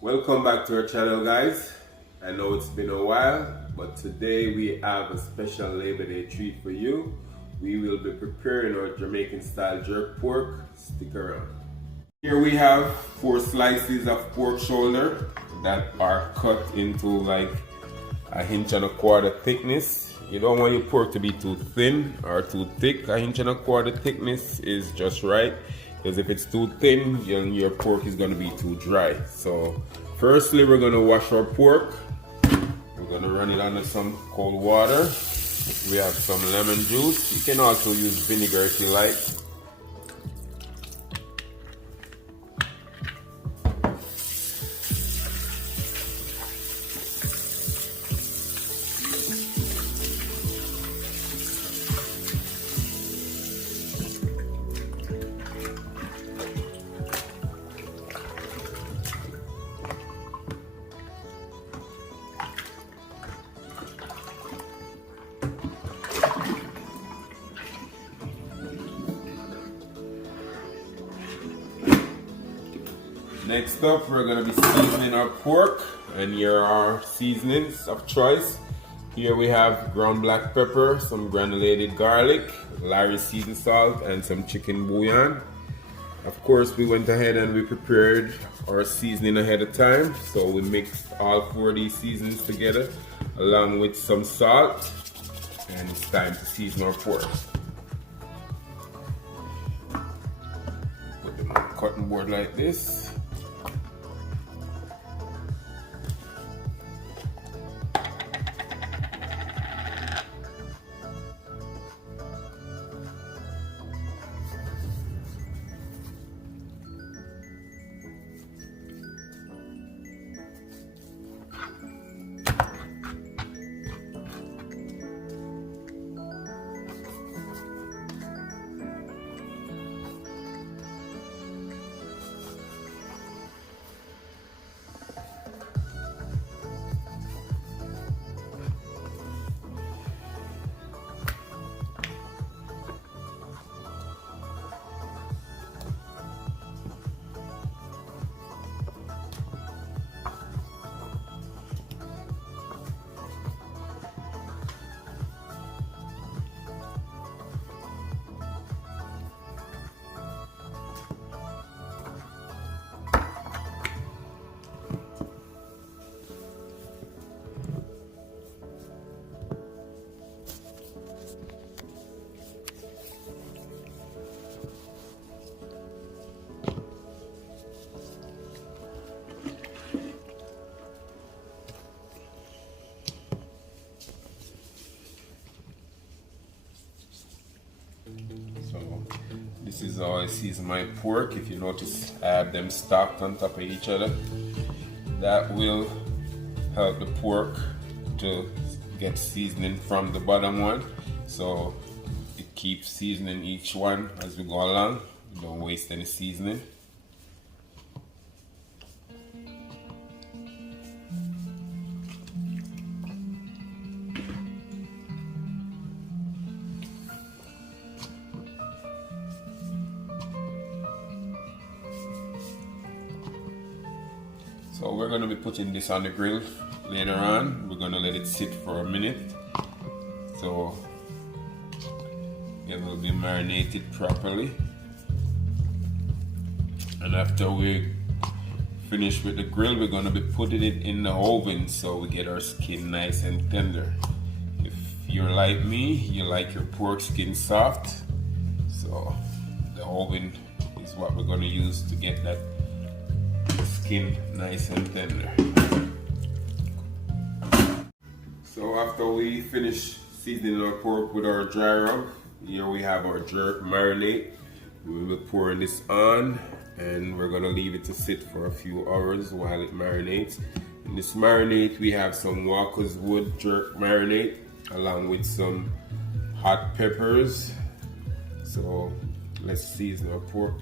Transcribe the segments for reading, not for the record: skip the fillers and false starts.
Welcome back to our channel, guys. I know it's been a while, but today we have a special Labor Day treat for you. We will be preparing our Jamaican style jerk pork. Stick around. Here we have 4 slices of pork shoulder that are cut into like 1.25 inch thickness. You don't want your pork to be too thin or too thick. 1.25 inch thickness is just right, because if it's too thin, your pork is going to be too dry. So firstly, we're going to wash our pork. We're going to run it under some cold water. We have some lemon juice. You can also use vinegar if you like. Next up, we're going to be seasoning our pork, and here are our seasonings of choice. Here we have ground black pepper, some granulated garlic, Larry seasoned salt, and some chicken bouillon. Of course, we went ahead and we prepared our seasoning ahead of time, so we mixed all 4 of these seasonings together along with some salt, and it's time to season our pork. Put them on the cutting board like this. So this is how I season my pork. If you notice, I have them stacked on top of each other. That will help the pork to get seasoning from the bottom one. So it keeps seasoning each one as we go along. Don't waste any seasoning. So we're going to be putting this on the grill later on. We're going to let it sit for a minute, so it will be marinated properly. And after we finish with the grill, we're going to be putting it in the oven so we get our skin nice and tender. If you're like me, you like your pork skin soft, so the oven is what we're going to use to get that skin nice and tender. So after we finish seasoning our pork with our dry rub, here we have our jerk marinate. We will be pouring this on, and we're gonna leave it to sit for a few hours while it marinates. In this marinade, we have some Walker's Wood jerk marinade along with some hot peppers. So let's season our pork.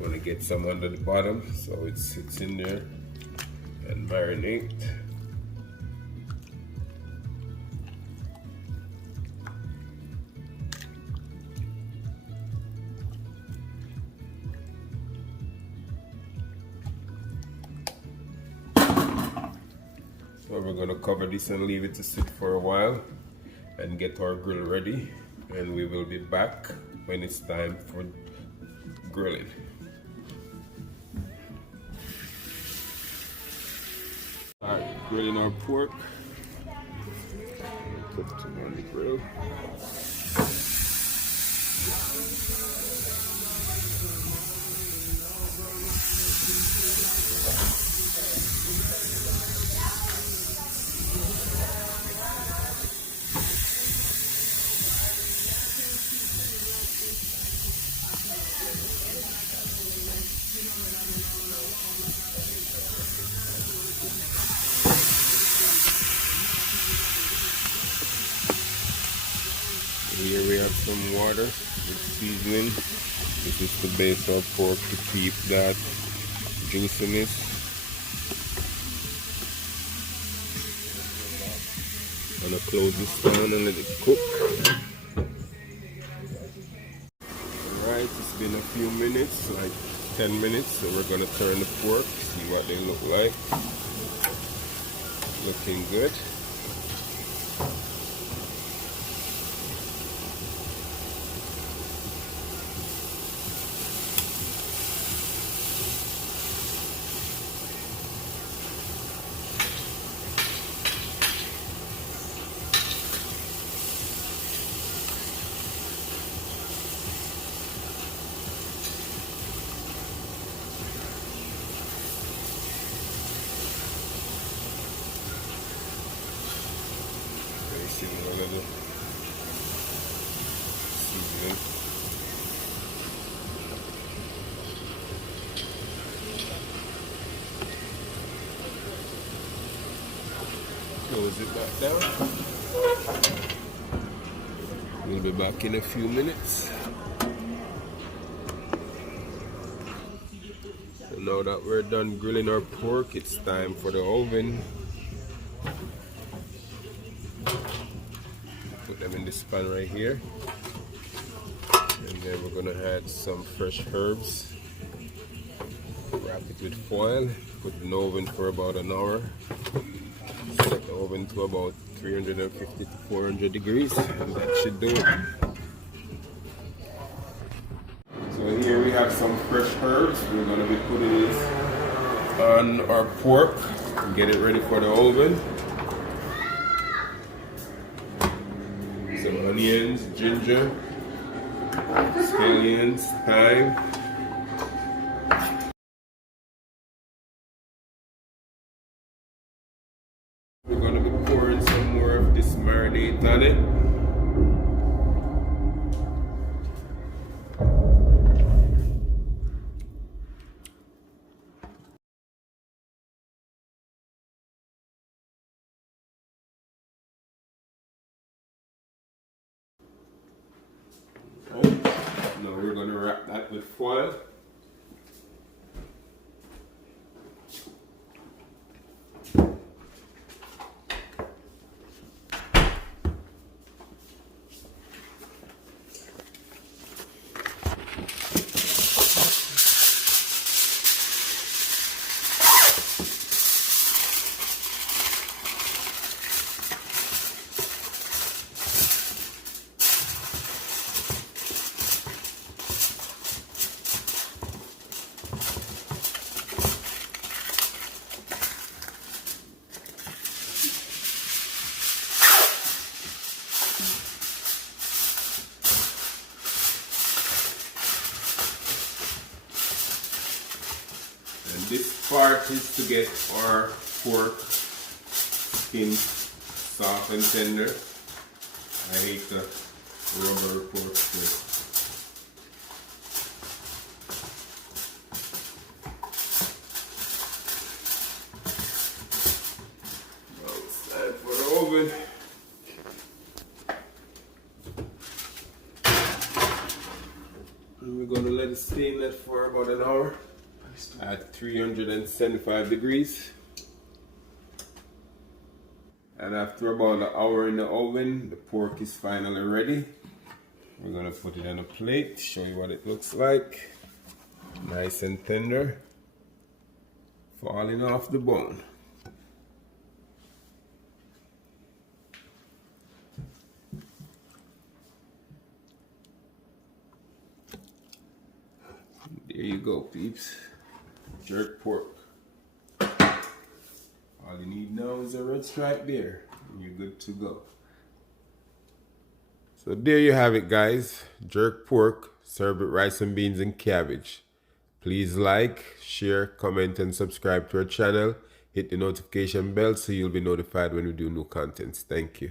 Want to get some under the bottom so it sits in there and marinate. we're gonna cover this and leave it to sit for a while and get our grill ready, and we will be back when it's time for grilling. Start grilling our pork. Put it on the grill. Here we have some water with seasoning. This is to base our pork to keep that juiciness. I'm gonna close this down and let it cook. Alright, it's been a few minutes, like 10 minutes, so we're gonna turn the pork, see what they look like. Looking good. A little seasoning. Close it back down. We'll be back in a few minutes. So now that we're done grilling our pork, it's time for the oven. Put them in this pan right here, and then we're gonna add some fresh herbs. Wrap it with foil, put it in the oven for about an hour. Set the oven to about 350 to 400 degrees, and that should do it. So here we have some fresh herbs. We're gonna be putting this on our pork and get it ready for the oven. Some onions, ginger, scallions, thyme. We're going to be pouring some more of this marinade on it. Right. Now we're going to wrap that with foil. This part is to get our pork skin soft and tender. I hate the rubber pork skin. Now it's time for the oven. And we're going to let it stay in that for about an hour at 375 degrees. And after about an hour in the oven, the pork is finally ready. We're gonna put it on a plate, show you what it looks like. Nice and tender, falling off the bone. There you go, peeps. Jerk pork. All you need now is a red stripe there, and you're good to go. So there you have it, guys. Jerk pork served with rice and beans and cabbage. Please like, share, comment, and subscribe to our channel. Hit the notification bell so you'll be notified when we do new contents. Thank you.